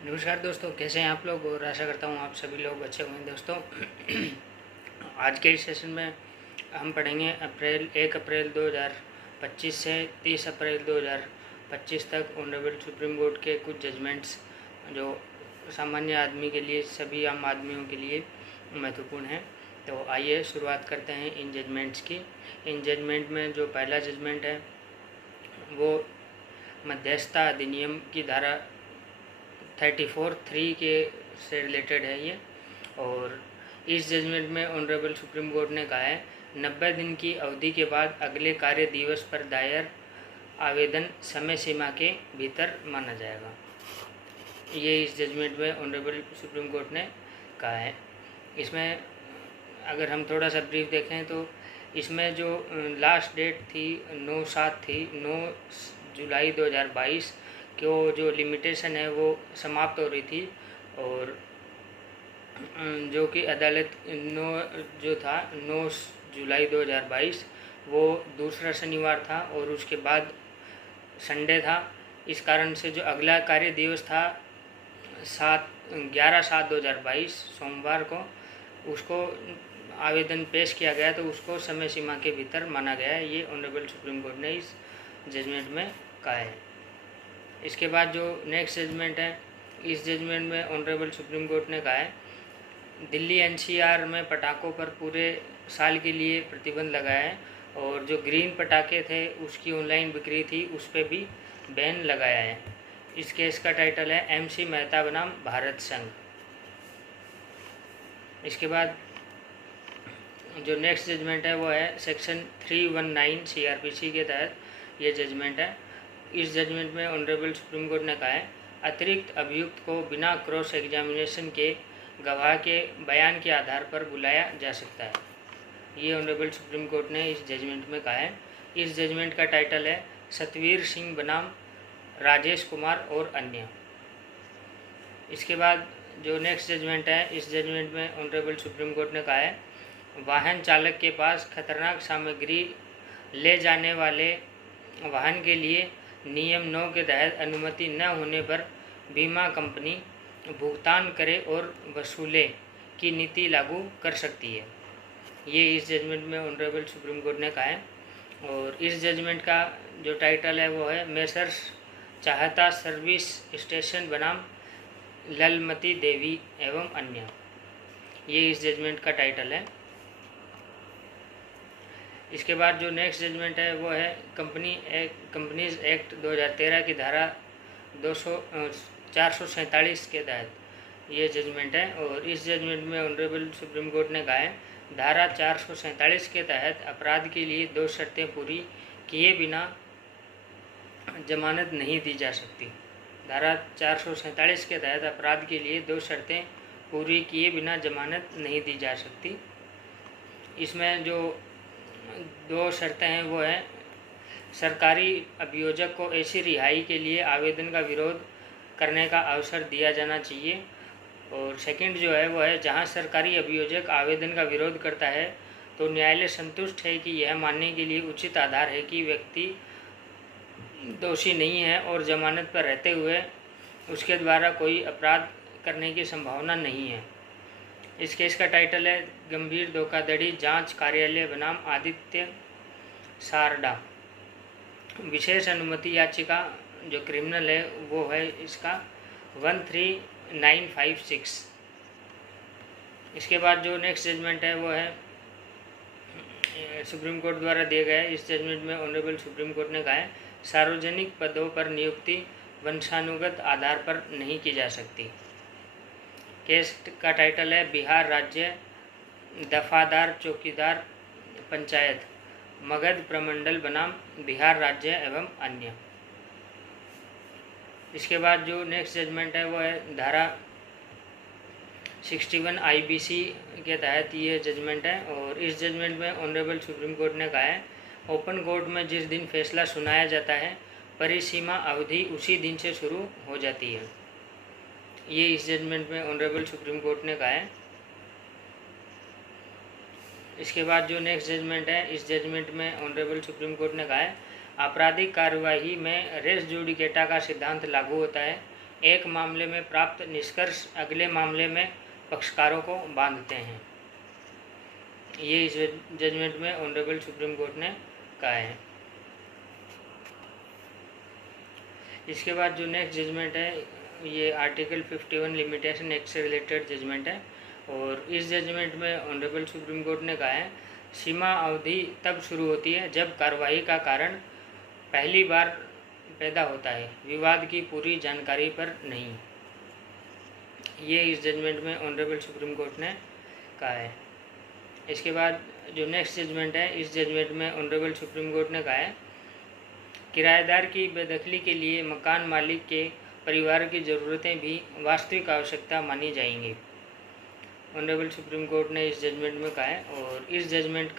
नमस्कार दोस्तों, कैसे हैं आप लोग। और आशा करता हूँ आप सभी लोग अच्छे होंगे दोस्तों। आज के इस सेशन में हम पढ़ेंगे 1 अप्रैल 2025 से 30 अप्रैल 2025 तक ऑनरेबल सुप्रीम कोर्ट के कुछ जजमेंट्स जो सामान्य आदमी के लिए, सभी आम आदमियों के लिए महत्वपूर्ण हैं। तो आइए शुरुआत करते हैं इन जजमेंट्स की। इन जजमेंट में जो पहला जजमेंट है वो मध्यस्थता अधिनियम की धारा 34(3) के से रिलेटेड है ये। और इस जजमेंट में ऑनरेबल सुप्रीम कोर्ट ने कहा है 90 दिन की अवधि के बाद अगले कार्य दिवस पर दायर आवेदन समय सीमा के भीतर माना जाएगा। ये इस जजमेंट में ऑनरेबल सुप्रीम कोर्ट ने कहा है। इसमें अगर हम थोड़ा सा ब्रीफ देखें तो इसमें जो लास्ट डेट थी 9/7 थी, 9 जुलाई 2022 को जो लिमिटेशन है वो समाप्त हो रही थी। और जो कि अदालत 9 जुलाई 2022 वो दूसरा शनिवार था और उसके बाद संडे था। इस कारण से जो अगला कार्य दिवस था 11/7/2022 सोमवार को, उसको आवेदन पेश किया गया, तो उसको समय सीमा के भीतर माना गया है। ये ऑनरेबल सुप्रीम कोर्ट ने इस जजमेंट में कहा है। इसके बाद जो नेक्स्ट जजमेंट है, इस जजमेंट में ऑनरेबल सुप्रीम कोर्ट ने कहा है दिल्ली एनसीआर में पटाखों पर पूरे साल के लिए प्रतिबंध लगाया है। और जो ग्रीन पटाखे थे उसकी ऑनलाइन बिक्री थी उस पर भी बैन लगाया है। इस केस का टाइटल है MC मेहता बनाम भारत संघ। इसके बाद जो नेक्स्ट जजमेंट है वो है सेक्शन 319 CRPC के तहत ये जजमेंट है। इस जजमेंट में ऑनरेबल सुप्रीम कोर्ट ने कहा है अतिरिक्त अभियुक्त को बिना क्रॉस एग्जामिनेशन के गवाह के बयान के आधार पर बुलाया जा सकता है। ये ऑनरेबल सुप्रीम कोर्ट ने इस जजमेंट में कहा है। इस जजमेंट का टाइटल है सतवीर सिंह बनाम राजेश कुमार और अन्य। इसके बाद जो नेक्स्ट जजमेंट है, इस जजमेंट में ऑनरेबल सुप्रीम कोर्ट ने कहा है वाहन चालक के पास खतरनाक सामग्री ले जाने वाले वाहन के लिए नियम 9 के तहत अनुमति न होने पर बीमा कंपनी भुगतान करे और वसूले की नीति लागू कर सकती है। ये इस जजमेंट में ऑनरेबल सुप्रीम कोर्ट ने कहा है। और इस जजमेंट का जो टाइटल है वो है मेसर्स चाहता सर्विस स्टेशन बनाम ललमती देवी एवं अन्य। ये इस जजमेंट का टाइटल है। इसके बाद जो नेक्स्ट जजमेंट है वो है कंपनीज एक्ट 2013 की धारा 447 के तहत ये जजमेंट है। और इस जजमेंट में ऑनरेबल सुप्रीम कोर्ट ने कहा है धारा 447 के तहत अपराध के लिए 2 शर्तें पूरी किए बिना जमानत नहीं दी जा सकती। धारा 447 के तहत अपराध के लिए 2 शर्तें पूरी किए बिना जमानत नहीं दी जा सकती। इसमें जो 2 शर्तें हैं वो है सरकारी अभियोजक को ऐसी रिहाई के लिए आवेदन का विरोध करने का अवसर दिया जाना चाहिए। और सेकंड जो है वो है जहां सरकारी अभियोजक आवेदन का विरोध करता है तो न्यायालय संतुष्ट है कि यह मानने के लिए उचित आधार है कि व्यक्ति दोषी नहीं है और जमानत पर रहते हुए उसके द्वारा कोई अपराध करने की संभावना नहीं है। इस केस का टाइटल है गंभीर धोखाधड़ी जांच कार्यालय बनाम आदित्य सारडा। विशेष अनुमति याचिका जो क्रिमिनल है वो है इसका 13956। इसके बाद जो नेक्स्ट जजमेंट है वो है सुप्रीम कोर्ट द्वारा दिया गया है। इस जजमेंट में ऑनरेबल सुप्रीम कोर्ट ने कहा है सार्वजनिक पदों पर नियुक्ति वंशानुगत आधार पर नहीं की जा सकती। केस का टाइटल है बिहार राज्य दफादार चौकीदार पंचायत मगध प्रमंडल बनाम बिहार राज्य एवं अन्य। इसके बाद जो नेक्स्ट जजमेंट है वो है धारा 61 IBC के तहत ये जजमेंट है। और इस जजमेंट में ऑनरेबल सुप्रीम कोर्ट ने कहा है ओपन कोर्ट में जिस दिन फैसला सुनाया जाता है परिसीमा अवधि उसी दिन से शुरू हो जाती है। ये इस जजमेंट में ऑनरेबल सुप्रीम कोर्ट ने कहा है। इसके बाद जो नेक्स्ट जजमेंट है, इस जजमेंट में ऑनरेबल सुप्रीम कोर्ट ने कहा है आपराधिक कार्यवाही में रेस जुडिकेटा का सिद्धांत लागू होता है एक मामले में प्राप्त निष्कर्ष अगले मामले में पक्षकारों को बांधते हैं। ये इस जजमेंट में ऑनरेबल सुप्रीम कोर्ट ने कहा है। इसके बाद जो नेक्स्ट जजमेंट है ये आर्टिकल 51 लिमिटेशन एक्ट से रिलेटेड जजमेंट है, और इस जजमेंट में ऑनरेबल सुप्रीम कोर्ट ने कहा है सीमा अवधि तब शुरू होती है जब कार्रवाई का कारण पहली बार पैदा होता है, विवाद की पूरी जानकारी पर नहीं। ये इस जजमेंट में ऑनरेबल सुप्रीम कोर्ट ने कहा है। इसके बाद जो नेक्स्ट जजमेंट है इस जजमेंट में ऑनरेबल सुप्रीम कोर्ट ने कहा है किराएदार की बेदखली के लिए मकान मालिक के परिवार की ज़रूरतें भी वास्तविक आवश्यकता मानी जाएंगी। ऑनरेबल सुप्रीम कोर्ट ने इस जजमेंट में कहा है, और इस जजमेंट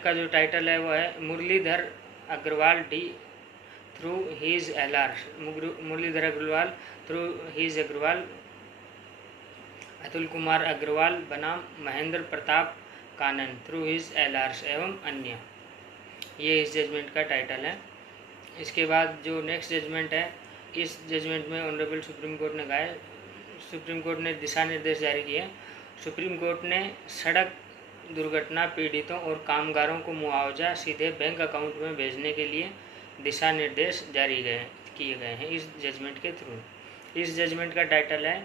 का जो टाइटल है वो है Muralidhar Agarwal D through his LR. Muralidhar Agarwal through his Agarwal Atul Kumar Agarwal बनाम Mahendra Pratap Kanan through his LRs एवं अन्य। ये इस जजमेंट का टाइटल है। इसके बाद जो नेक्स्ट जजमेंट है इस जजमेंट में ऑनरेबल सुप्रीम कोर्ट ने कहा है सुप्रीम कोर्ट ने दिशा निर्देश जारी किए। सुप्रीम कोर्ट ने सड़क दुर्घटना पीड़ितों और कामगारों को मुआवजा सीधे बैंक अकाउंट में भेजने के लिए दिशा निर्देश जारी किए गए हैं इस जजमेंट के थ्रू। इस जजमेंट का टाइटल है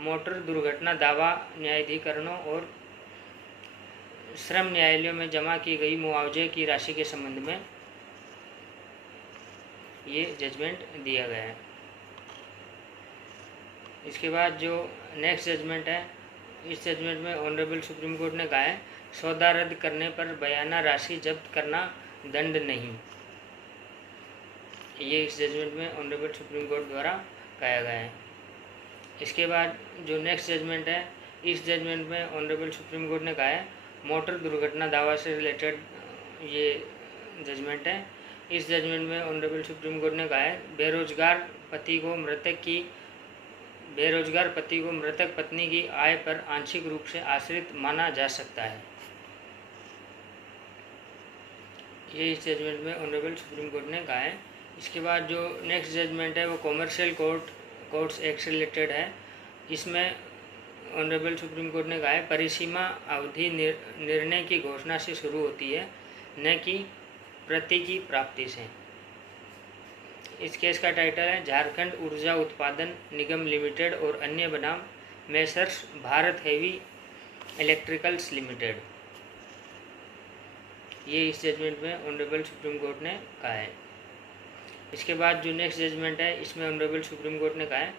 मोटर दुर्घटना दावा न्यायाधिकरणों और श्रम न्यायालयों में जमा की गई मुआवजे की राशि के संबंध में ये जजमेंट दिया गया है। इसके बाद जो नेक्स्ट जजमेंट है इस जजमेंट में ऑनरेबल सुप्रीम कोर्ट ने कहा है सौदा रद्द करने पर बयाना राशि जब्त करना दंड नहीं। ये इस जजमेंट में ऑनरेबल सुप्रीम कोर्ट द्वारा कहा गया है। इसके बाद जो नेक्स्ट जजमेंट है इस जजमेंट में ऑनरेबल सुप्रीम कोर्ट ने कहा है मोटर दुर्घटना दावा से रिलेटेड ये जजमेंट है। इस जजमेंट में ऑनरेबल सुप्रीम कोर्ट ने कहा है बेरोजगार पति को मृतक पत्नी की आय पर आंशिक रूप से आश्रित माना जा सकता है। ये इस जजमेंट में ऑनरेबल सुप्रीम कोर्ट ने कहा है। इसके बाद जो नेक्स्ट जजमेंट है वो कॉमर्शियल कोर्ट्स एक्ट से रिलेटेड है। इसमें ऑनरेबल सुप्रीम कोर्ट ने कहा है परिसीमा अवधि निर्णय की घोषणा से शुरू होती है, न कि प्रति की प्राप्ति से। इस केस का टाइटल है झारखंड ऊर्जा उत्पादन निगम लिमिटेड और अन्य बनाम messrs Bharat heavy electricals limited. ये इस जजमेंट में ऑनरेबल सुप्रीम कोर्ट ने कहा है। इसके बाद जो नेक्स्ट जजमेंट है इसमें ऑनरेबल सुप्रीम कोर्ट ने कहा है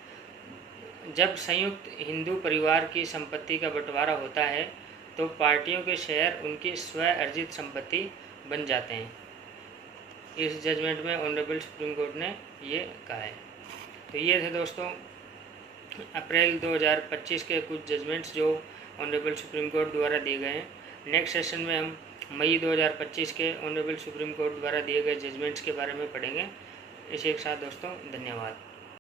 जब संयुक्त हिंदू परिवार की संपत्ति का बंटवारा होता है तो पार्टियों के शेयर उनकी स्व अर्जित संपत्ति बन जाते हैं। इस जजमेंट में ऑनरेबल सुप्रीम कोर्ट ने ये कहा है। तो ये थे दोस्तों अप्रैल 2025 के कुछ जजमेंट्स जो ऑनरेबल सुप्रीम कोर्ट द्वारा दिए गए हैं। नेक्स्ट सेशन में हम मई 2025 के ऑनरेबल सुप्रीम कोर्ट द्वारा दिए गए जजमेंट्स के बारे में पढ़ेंगे। इसी के साथ दोस्तों धन्यवाद।